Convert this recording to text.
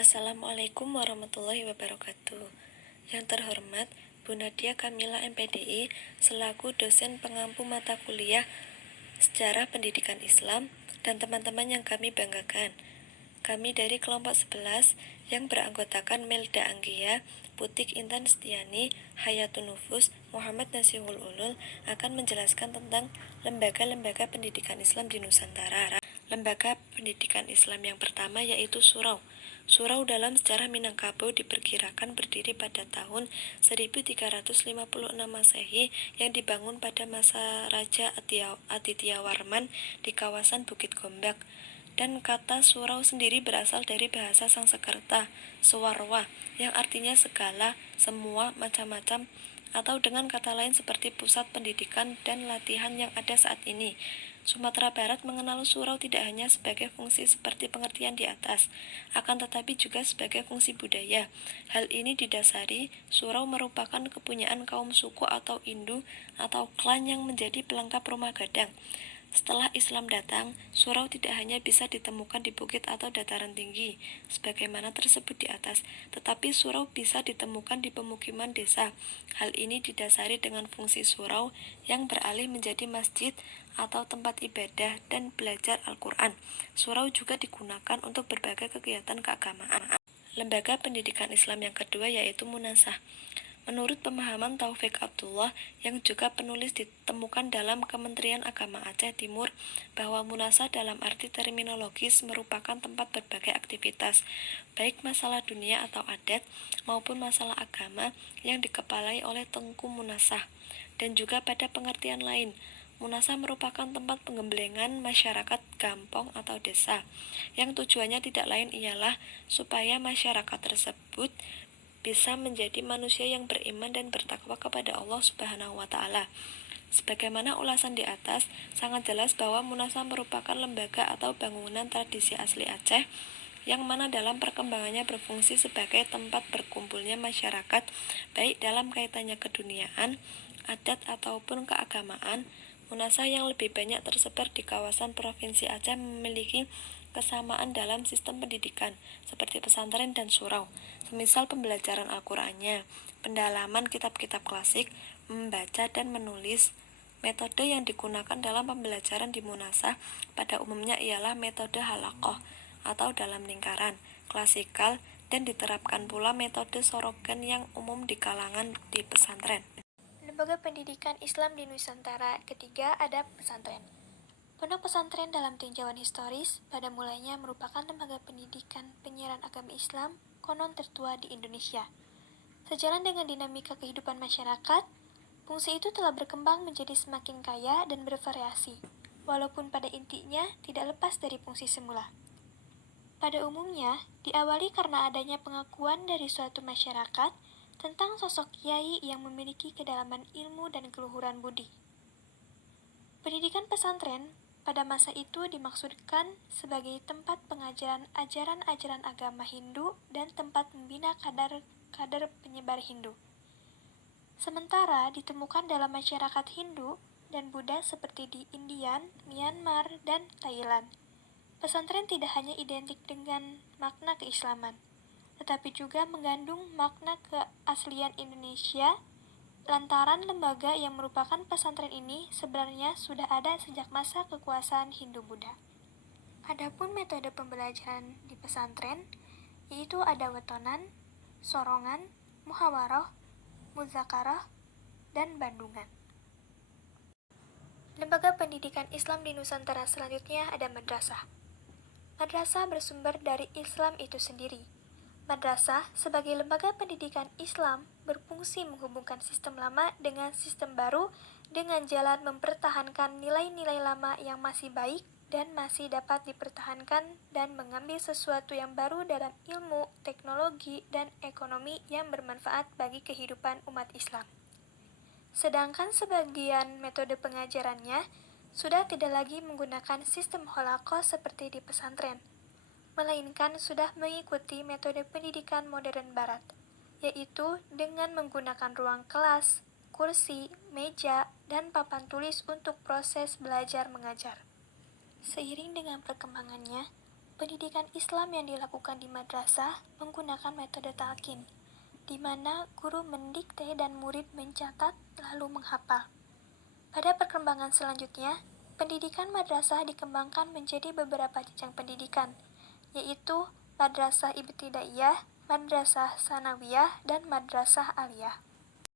Assalamualaikum warahmatullahi wabarakatuh. Yang terhormat Bu Nadia Kamila MPDI selaku dosen pengampu mata kuliah Sejarah Pendidikan Islam dan teman-teman yang kami banggakan. Kami dari kelompok 11 yang beranggotakan Melda Anggia, Putik Intan Setiani, Hayatun Nufus, Muhammad Nasihul Ulul akan menjelaskan tentang lembaga-lembaga pendidikan Islam di Nusantara. Lembaga pendidikan Islam yang pertama yaitu Surau. Surau dalam sejarah Minangkabau diperkirakan berdiri pada tahun 1356 Masehi yang dibangun pada masa Raja Aditya Warman di kawasan Bukit Gombak. Dan kata surau sendiri berasal dari bahasa Sangsekerta, Suwarwa, yang artinya segala, semua, macam-macam, atau dengan kata lain seperti pusat pendidikan dan latihan yang ada saat ini. Sumatera Barat mengenal surau tidak hanya sebagai fungsi seperti pengertian di atas, akan tetapi juga sebagai fungsi budaya. Hal ini didasari surau merupakan kepunyaan kaum suku atau Indu atau klan yang menjadi pelengkap rumah gadang. Setelah Islam datang, surau tidak hanya bisa ditemukan di bukit atau dataran tinggi, sebagaimana tersebut di atas, tetapi surau bisa ditemukan di pemukiman desa. Hal ini didasari dengan fungsi surau yang beralih menjadi masjid atau tempat ibadah dan belajar Al-Quran. Surau juga digunakan untuk berbagai kegiatan keagamaan. Lembaga pendidikan Islam yang kedua yaitu Munasah. Menurut pemahaman Taufik Abdullah yang juga penulis ditemukan dalam Kementerian Agama Aceh Timur bahwa munasah dalam arti terminologis merupakan tempat berbagai aktivitas, baik masalah dunia atau adat maupun masalah agama yang dikepalai oleh Tengku Munasah. Dan juga pada pengertian lain, munasah merupakan tempat penggemblengan masyarakat kampung atau desa, yang tujuannya tidak lain ialah supaya masyarakat tersebut bisa menjadi manusia yang beriman dan bertakwa kepada Allah Subhanahu wa Ta'ala. Sebagaimana ulasan di atas, sangat jelas bahwa Munasah merupakan lembaga atau bangunan tradisi asli Aceh yang mana dalam perkembangannya berfungsi sebagai tempat berkumpulnya masyarakat baik dalam kaitannya keduniaan, adat ataupun keagamaan. Munasah yang lebih banyak tersebar di kawasan Provinsi Aceh memiliki kesamaan dalam sistem pendidikan, seperti pesantren dan surau, semisal pembelajaran Al-Qur'annya, pendalaman kitab-kitab klasik, membaca dan menulis. Metode yang digunakan dalam pembelajaran di Munasah pada umumnya ialah metode halakoh atau dalam lingkaran, klasikal, dan diterapkan pula metode sorogan yang umum di kalangan di pesantren. Lembaga pendidikan Islam di Nusantara ketiga ada pesantren. Pondok pesantren dalam tinjauan historis pada mulanya merupakan lembaga pendidikan penyiaran agama Islam konon tertua di Indonesia. Sejalan dengan dinamika kehidupan masyarakat, fungsi itu telah berkembang menjadi semakin kaya dan bervariasi, walaupun pada intinya tidak lepas dari fungsi semula. Pada umumnya, diawali karena adanya pengakuan dari suatu masyarakat tentang sosok kiai yang memiliki kedalaman ilmu dan keluhuran budi. Pendidikan pesantren pada masa itu dimaksudkan sebagai tempat pengajaran ajaran-ajaran agama Hindu dan tempat membina kader penyebar Hindu. Sementara ditemukan dalam masyarakat Hindu dan Buddha seperti di India, Myanmar, dan Thailand. Pesantren tidak hanya identik dengan makna keislaman, tetapi juga mengandung makna keaslian Indonesia. Lantaran lembaga yang merupakan pesantren ini sebenarnya sudah ada sejak masa kekuasaan Hindu-Buddha. Adapun metode pembelajaran di pesantren, yaitu ada wetonan, sorongan, muhawaroh, muzakarah, dan bandungan. Lembaga pendidikan Islam di Nusantara selanjutnya ada madrasah. Madrasah bersumber dari Islam itu sendiri. Madrasah sebagai lembaga pendidikan Islam berfungsi menghubungkan sistem lama dengan sistem baru dengan jalan mempertahankan nilai-nilai lama yang masih baik dan masih dapat dipertahankan dan mengambil sesuatu yang baru dalam ilmu, teknologi, dan ekonomi yang bermanfaat bagi kehidupan umat Islam. Sedangkan sebagian metode pengajarannya sudah tidak lagi menggunakan sistem holaqoh seperti di pesantren, melainkan sudah mengikuti metode pendidikan modern barat, yaitu dengan menggunakan ruang kelas, kursi, meja, dan papan tulis untuk proses belajar mengajar. Seiring dengan perkembangannya, Pendidikan Islam yang dilakukan di madrasah menggunakan metode talqin, di mana guru mendikte dan murid mencatat lalu menghafal. Pada perkembangan selanjutnya, pendidikan madrasah dikembangkan menjadi beberapa jenjang pendidikan, yaitu madrasah ibtidaiyah, madrasah sanawiyah, dan madrasah aliyah.